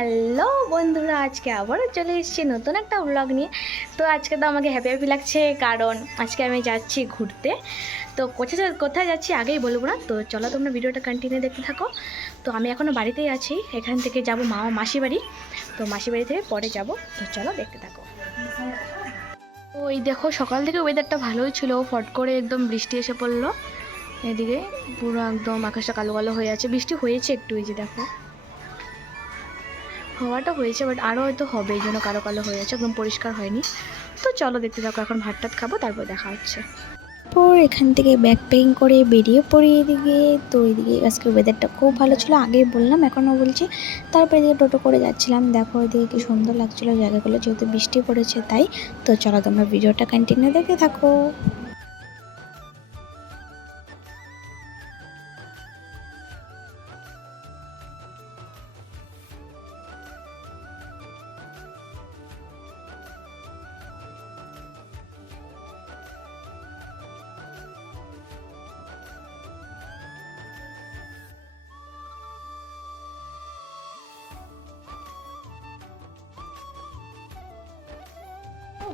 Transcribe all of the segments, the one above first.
Hello বন্ধুরা, আজকে আবারও চলে এসেছি নতুন একটা ব্লগ নিয়ে। তো আজকে তো আমাকে হ্যাপি হ্যাপি লাগছে, কারণ আজকে আমি যাচ্ছি ঘুরতে। তো কোথায় কোথায় যাচ্ছি আগেই বলবো না, তো চলো তোমরা ভিডিওটা কন্টিনিউ দেখতে থাকো। তো আমি এখনও বাড়িতেই আছি, এখান থেকে যাব মাসি বাড়ি। তো মাসি বাড়ি থেকে পরে যাব, তো চলো দেখতে থাকো। তো এই দেখো, সকাল থেকে ওয়েদারটা ভালোই ছিল, ফট করে একদম বৃষ্টি এসে পড়লো। এদিকে পুরো একদম আকাশটা কালো কালো হয়ে আছে, বৃষ্টি হয়েছে একটু, এই যে দেখো হওয়াটা হয়েছে, বাট আরও হয়তো হবে, এই জন্য কালো কালো হয়ে আছে, একদম পরিষ্কার হয়নি। তো চলো দেখতে থাকো, এখন ভাত টাত খাবো, তারপর দেখা হচ্ছে। তারপর এখান থেকে ব্যাগ প্যাকিং করে বেরিয়ে পড়ি এদিকে। তো এদিকে আজকে ওয়েদারটা খুব ভালো ছিল, আগেই বললাম এখনও বলছি। তারপরে এদিকে টোটো করে যাচ্ছিলাম, দেখো এদিকে কি সুন্দর লাগছিলো জায়গাগুলো, যেহেতু বৃষ্টি পড়েছে তাই। তো চলো তোমরা ভিডিওটা কন্টিনিউ দেখতে থাকো।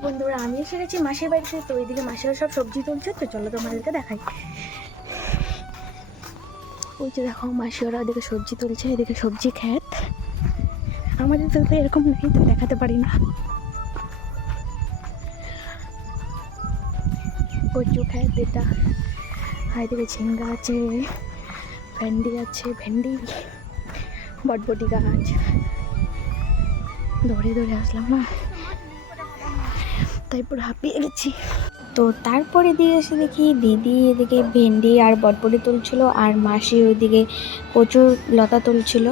বন্ধুরা, আমি এসে গেছি মাসির বাড়িতে। তো ওইদিকে মাসিরা সব সবজি তুলছে, তো চলো তোমাদেরকে দেখাই। ওই যে দেখো, মাসি ওরা ওদিকে সবজি তুলছে, এদিকে সবজি ক্ষেত। আমাদের তো এরকম নেই, তো দেখাতে পারি না। কচু ক্ষেত এটা, আর এদিকে ঝিঙ্গা আছে, ভেন্ডি, বটবটি গাছ। দৌড়ে দৌড়ে আসলাম না, তাই পুরো হাঁপিয়ে গেছি। তো তারপরে দিয়ে এসে দেখি দিদি এদিকে ভেন্ডি আর বটবটি তুলছিল, আর মাসি ওইদিকে কচুর লতা তুলছিল।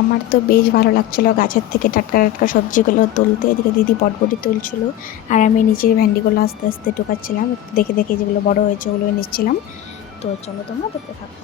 আমার তো বেশ ভালো লাগছিলো গাছের থেকে টাটকা টাটকা সবজিগুলো তুলতে। এদিকে দিদি বটবটি তুলছিল, আর আমি নিচে ভেন্ডিগুলো আস্তে আস্তে টোকাচ্ছিলাম, একটু দেখে দেখে যেগুলো বড় হয়েছে ওগুলো নিচ্ছিলাম। তো চলো তোমরা দেখতে থাকো।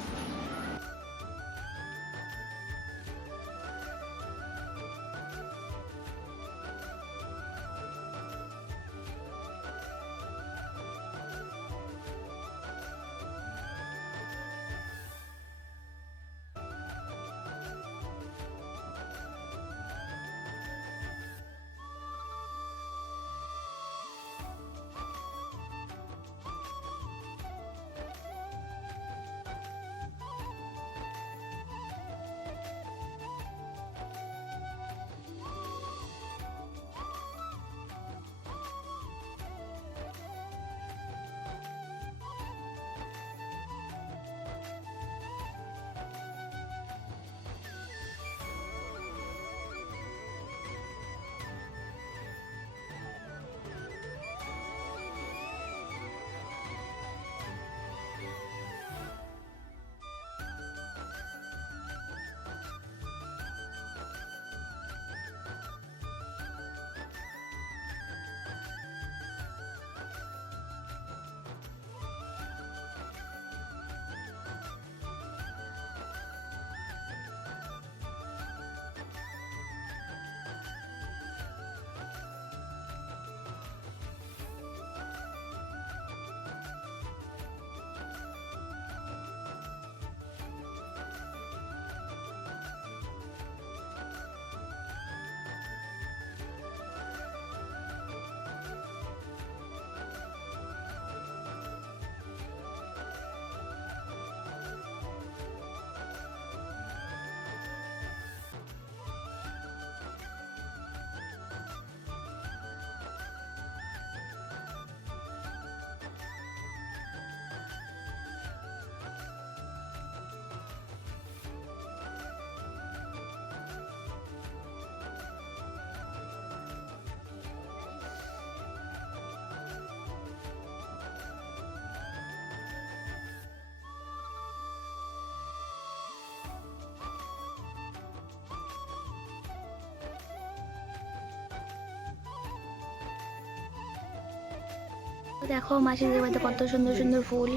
দেখো মাসিদের বাড়িতে কত সুন্দর সুন্দর ফুল।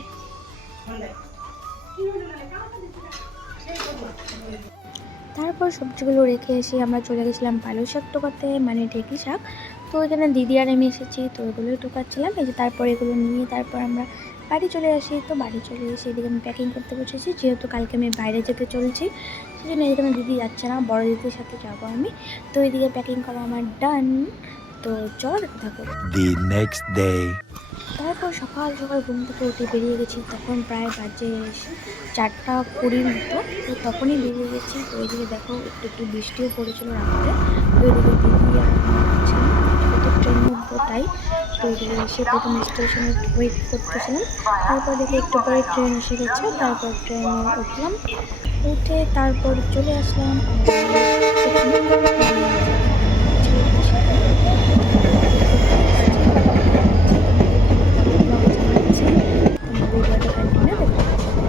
তারপর সবজিগুলো রেখে এসে আমরা চলে গেছিলাম পালং শাক টোকাতে, মানে ঢেঁকি শাক। তো এখানে দিদি আর আমি এসেছি, তো এগুলোই টোকাচ্ছিলাম। এই যে তারপর এগুলো নিয়ে তারপর আমরা বাড়ি চলে আসি। তো বাড়ি চলে এসে এদিকে আমি প্যাকিং করতে বসেছি, যেহেতু কালকে আমি বাইরে যেতে চলছি, সেই জন্য এখানে দিদি যাচ্ছে না, বড় দিদির সাথে যাবো আমি। তো এদিকে প্যাকিং করা আমার ডান। তো চলো দেখতে থাকো। The next day. তারপর সকাল সকাল ঘুম থেকে উঠে বেরিয়ে গেছি, তখন প্রায় বাজে 4:20 মতো। তো তখনই বেরিয়ে গেছি। তো এদিকে দেখো একটু একটু বৃষ্টিও পড়েছিল রাত্রে। তো এদিকে দিদি আর আমি যাচ্ছিলাম, তো ট্রেন উঠবো তাই। তো এদিকে এসে প্রথম স্টেশনে ওয়েট করতেছিলাম। তারপর দেখে একটু পরে ট্রেন এসে গেছে, তারপর ট্রেনে উঠলাম। উঠে তারপর চলে আসলাম ভিডিওটা কন্টিনিউ দেখতে থাকো।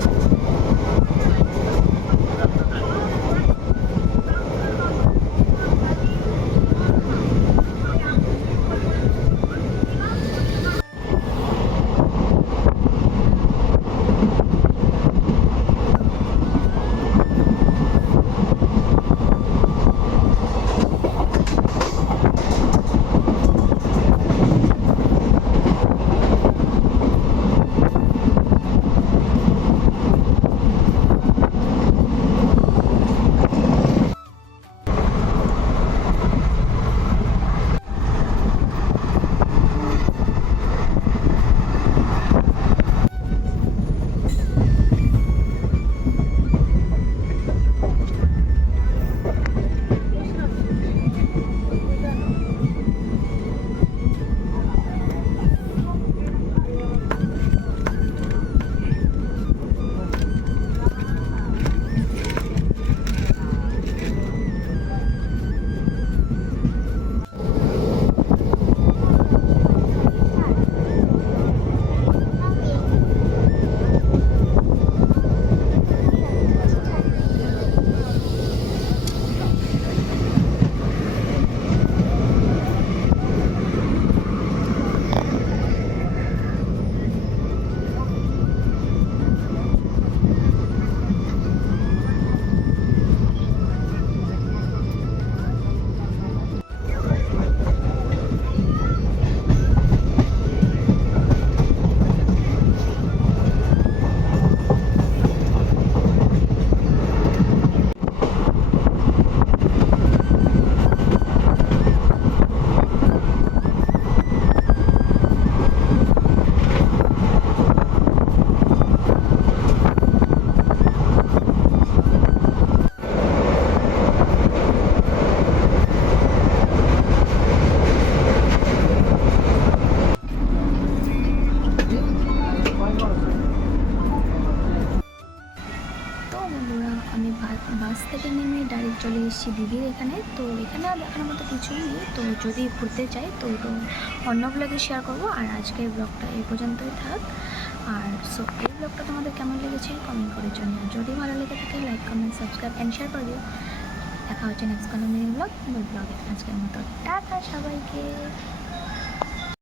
তো বন্ধুরা আমি বাস থেকে নেমে ডাইরেক্ট চলে এসেছি দিদির এখানে। তো এখানে আর দেখানোর মতো কিছুই নেই। তো যদি ঘুরতে যাই তো অন্য ব্লগে শেয়ার করবো। আর আজকের ব্লগটা এই পর্যন্তই থাক। আর সো এই ব্লগটা তোমাদের কেমন লেগেছে কমেন্ট করে জানিও। যদি ভালো লেগে থাকে like comment subscribe and share করে দিও। দেখা হচ্ছে নেক্সট কোনো মিনি ব্লগে। আজকের মতো টাটা সবাইকে।